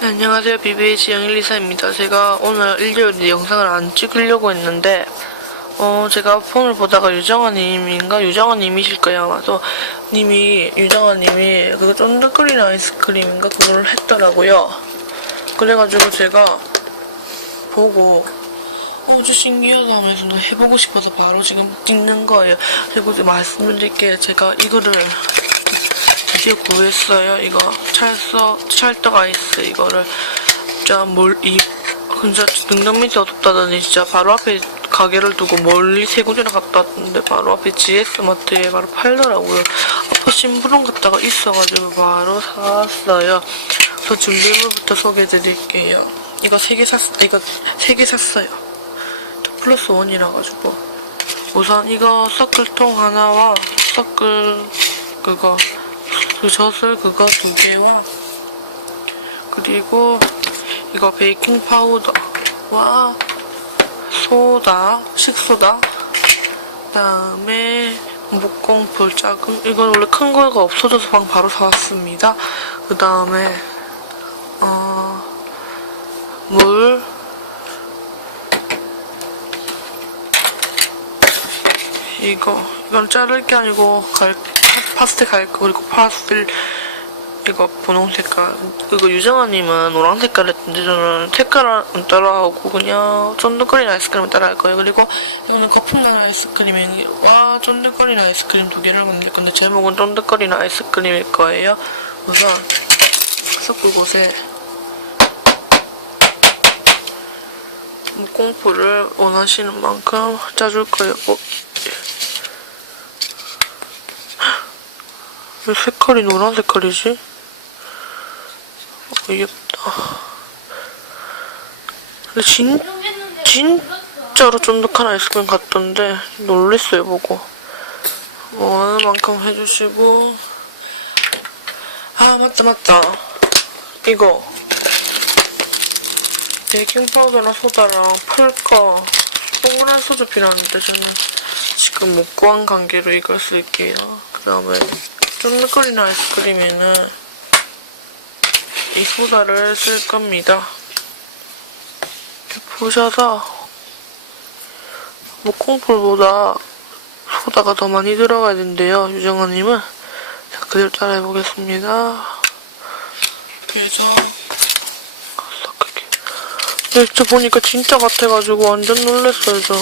네, 안녕하세요. BBH 0124입니다. 제가 오늘 일요일 영상을 안 찍으려고 했는데, 어, 제가 폰을 보다가 유정아님인가? 유정아님이실 거예요, 아마도. 님이, 유정아님이 그 쫀득거리는 아이스크림인가? 그걸 했더라고요. 그래가지고 제가 보고, 어, 저 신기하다 하면서 해보고 싶어서 바로 지금 찍는 거예요. 그리고 이제 말씀드릴게요. 제가 이거를 드디어 구했어요. 이거 찰서 찰떡 아이스 이거를 진짜 뭘이 진짜 능력 밑에 어둡다더니 진짜 바로 앞에 가게를 두고 멀리 세 군데나 갔다 왔는데 바로 앞에 GS 마트에 바로 팔더라고요. 아빠 심부름 갔다가 있어가지고 바로 사왔어요. 저 준비물부터 소개해드릴게요. 이거 세 개 샀, 이거 세 개 샀어요. 플러스 원이라 가지고 우선 이거 서클통 하나와 서클 그거 그 젖을 그거 두 개와 그리고 이거 베이킹 파우더와 소다 식소다 그다음에 목공풀 작은 이건 원래 큰 거가 없어져서 방 바로 사왔습니다. 그 다음에 어, 물 이거 이건 자를 게 아니고 갈 파스텔 갈 거 그리고 파스텔 이거 분홍 색깔. 이거 유정아님은 노란 색깔 했는데 저는 색깔은 따라하고 그냥 쫀득거리는 아이스크림을 따라할 거예요. 그리고 이거는 거품나는 아이스크림이 와 쫀득거리는 아이스크림 두 개를 건데 근데 제목은 쫀득거리는 아이스크림일 거예요. 우선 섞을 곳에 목공풀을 원하시는 만큼 짜줄 거예요. 어, 왜 색깔이 노란 색깔이지? 어이없다. 근데 진, 진짜로 쫀득한 아이스크림 같던데 놀랬어요 보고. 원하는 만큼 해주시고 아 맞다 맞다 이거 베이킹 파우더랑 소다랑 풀까 동그란 소주 필요한데 저는 지금 못 구한 관계로 이걸 쓸게요. 그 다음에 쫀득거리는 아이스크림에는 이 소다를 쓸 겁니다. 보셔서 목공풀보다 소다가 더 많이 들어가야 된대요. 유정아님은 자 그대로 따라 해보겠습니다. 그래서 섞을게. 근데 진짜 보니까 진짜 같아가지고 완전 놀랐어요 저.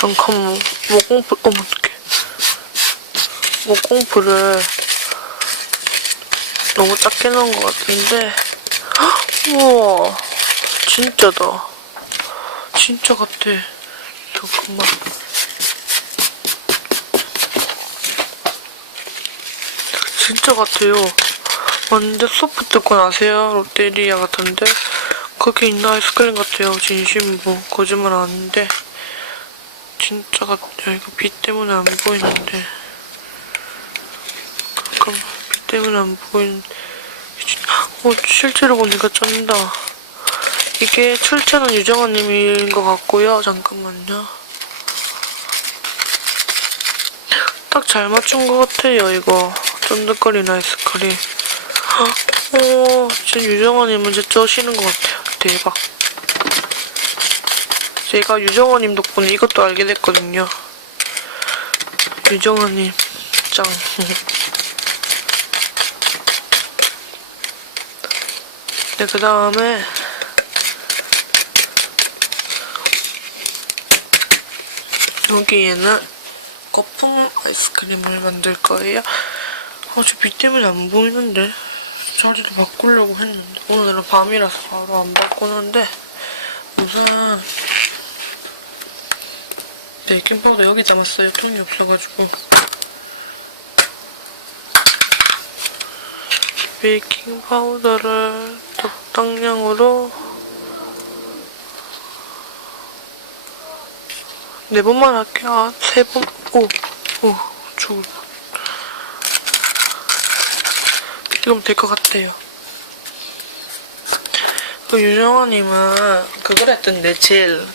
잠깐만. 목공풀 어머 어떡해. 목공풀을 너무 작게 넣은 것 같은데. 헉, 우와. 진짜다. 진짜 같아. 잠깐만. 진짜 같아요. 완전 소프트콘 아세요? 롯데리아 같은데? 거기 있는 아이스크림 같아요 진심부 거짓말 아닌데 진짜 같아요. 이거 빛 때문에 안 보이는데. 잠깐만, 빛 때문에 안 보이는. 어, 실제로 보니까 쩐다. 이게 출처는 유정아님인 것 같고요. 잠깐만요. 딱 잘 맞춘 것 같아요, 이거. 쫀득거리는 아이스크림. 어, 진짜 유정아님은 진짜 쩌시는 것 같아요. 대박. 제가 유정아님 덕분에 이것도 알게 됐거든요. 유정아님, 짱. 네, 그 다음에 여기에는 거품 아이스크림을 만들 거예요. 아, 저빛 때문에 안 보이는데 자리를 바꾸려고 했는데 오늘은 밤이라서 바로 안 바꾸는데 우선 베이킹 파우더 여기 담았어요. 통이 없어가지고. 베이킹 파우더를 적당량으로 네 번만 할게요. 아, 세 번. 오, 오, 죽을 뻔. 지금 될 것 같아요. 그 유정아님은 그걸 했던데 젤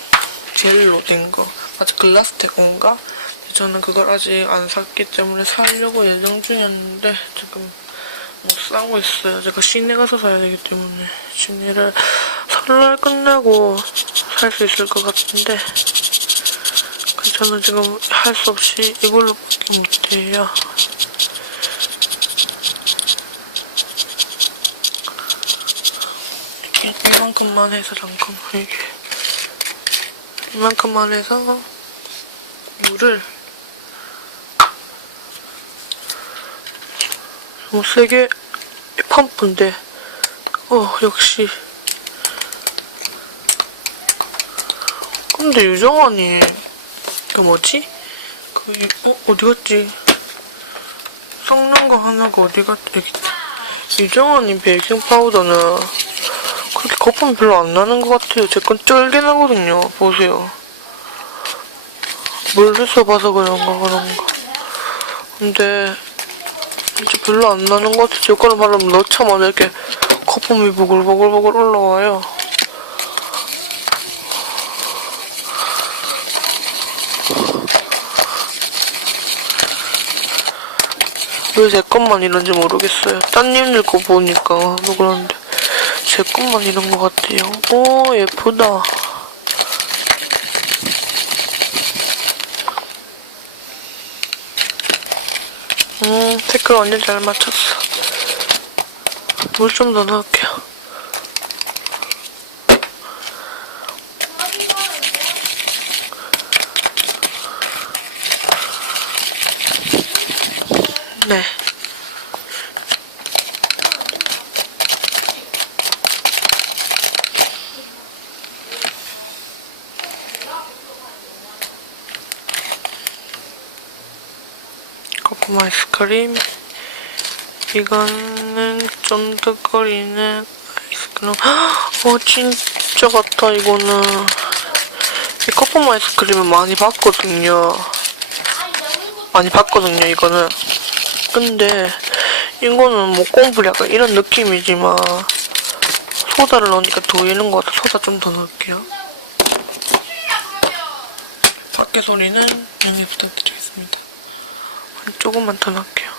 젤로 된 거. 맞아 글라스 테고인가? 저는 그걸 아직 안 샀기 때문에 사려고 예정 중이었는데 지금 못 사고 있어요. 제가 시내 가서 사야 되기 때문에 시내를 설날 끝나고 살 수 있을 것 같은데 그래서 저는 지금 할 수 없이 이걸로밖에 못해요. 이- 이만큼만 해서 잠깐만 이게 이만큼만 해서 물을 너무 세게 펌프인데 어 역시 근데 유정환이 그 뭐지? 그 이- 어? 어디 갔지? 섞는 거 하나가 어디 갔지? 유정환이 베이킹 파우더는 그렇게 거품 별로 안 나는 것 같아요. 제건 쩔게 나거든요. 보세요. 물에서 봐서 그런가 그런가. 근데 진짜 별로 안 나는 것 같아. 제 거는 바르면 넣자마자 이렇게 거품이 보글보글보글 올라와요. 왜 제 것만 이런지 모르겠어요. 딴님들 거 보니까 뭐 그런데 제 것만 이런 것 같아요. 오 예쁘다. 음 댓글 완전 잘 맞췄어. 물 좀 더 넣을게요. 네. 아이스크림. 이거는 쫀득거리는 아이스크림. 어, 진짜 같아, 이거는. 이 거품 아이스크림을 많이 봤거든요. 많이 봤거든요, 이거는. 근데, 이거는 뭐 꽁불 약간 이런 느낌이지만, 소다를 넣으니까 더 이는 것 같아. 소다 좀 더 넣을게요. 밖에 소리는 양해 부탁드리겠습니다. 한 조금만 더 넣을게요.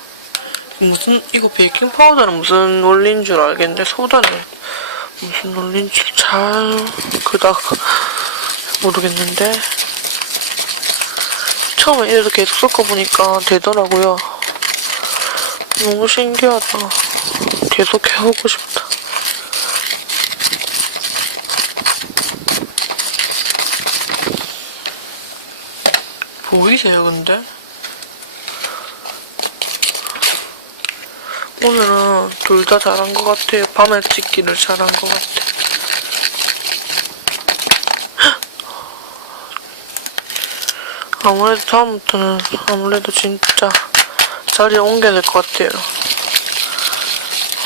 무슨 이거 베이킹 파우더는 무슨 원리인 줄 알겠는데 소다는 무슨 원리인 줄잘 그닥 모르겠는데 처음에 이래서 계속 섞어보니까 되더라고요. 너무 신기하다. 계속 해보고 싶다. 보이세요, 근데? 오늘은 둘 다 잘한 것 같아요. 밤에 찍기를 잘한 것 같아. 아무래도 다음부터는 아무래도 진짜 자리에 옮겨야 될 것 같아요.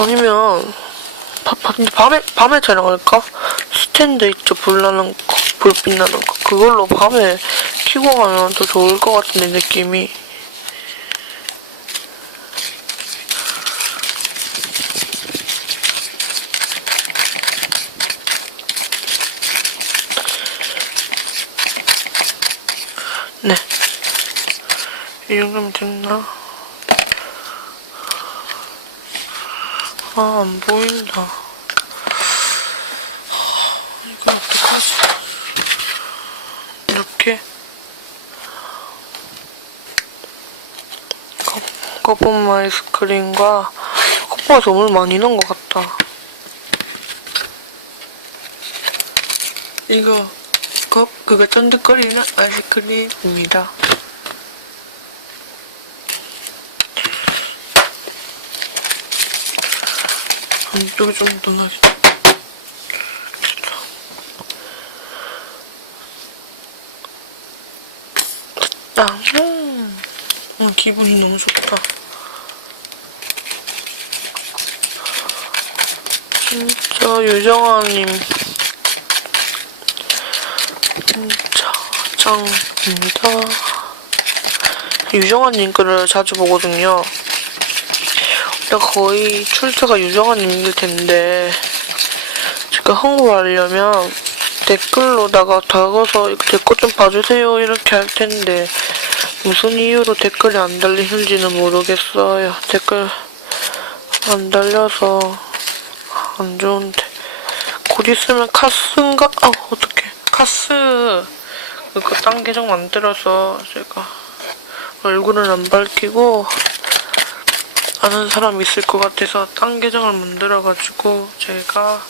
아니면 바, 바, 밤에 밤에 촬영할까? 스탠드 있죠 불 나는 거, 불빛 나는 거 그걸로 밤에 켜고 가면 더 좋을 것 같은데 느낌이. 이 정도면 됐나? 아, 안 보인다. 이거 어떡하지? 이렇게. 거, 거품 아이스크림과 컵바가 너무 많이 넣은 것 같다. 이거 컵 그거 쫀득거리는 아이스크림입니다. 안쪽에 좀더 넣어야지. 됐다. 음, 음, 기분이 너무 좋다. 진짜 유정아님 진짜 짱입니다. 유정아님 글을 자주 보거든요. 내가 거의 출처가 유정아님일 텐데 제가 홍보하려면 댓글로다가 적어서 제것좀 봐주세요 이렇게 할 텐데 무슨 이유로 댓글이 안 달리는지는 모르겠어요. 댓글 안 달려서 안 좋은데. 곧 있으면 카스인가? 아, 어떡해. 카스. 그거 딴 계정 만들어서 제가 얼굴은 안 밝히고 아는 사람 있을 것 같아서 딴 계정을 만들어가지고 제가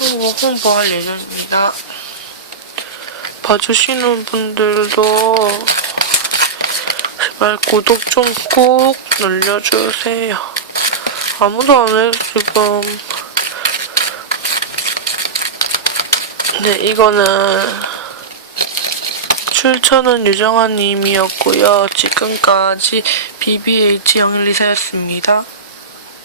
홍보, 홍보할 예정입니다. 봐주시는 분들도 제발 구독 좀 꼭 눌러주세요. 아무도 안 해요, 지금. 네, 이거는 출처는 유정아님이었고요. 지금까지 BBH 영리사였습니다.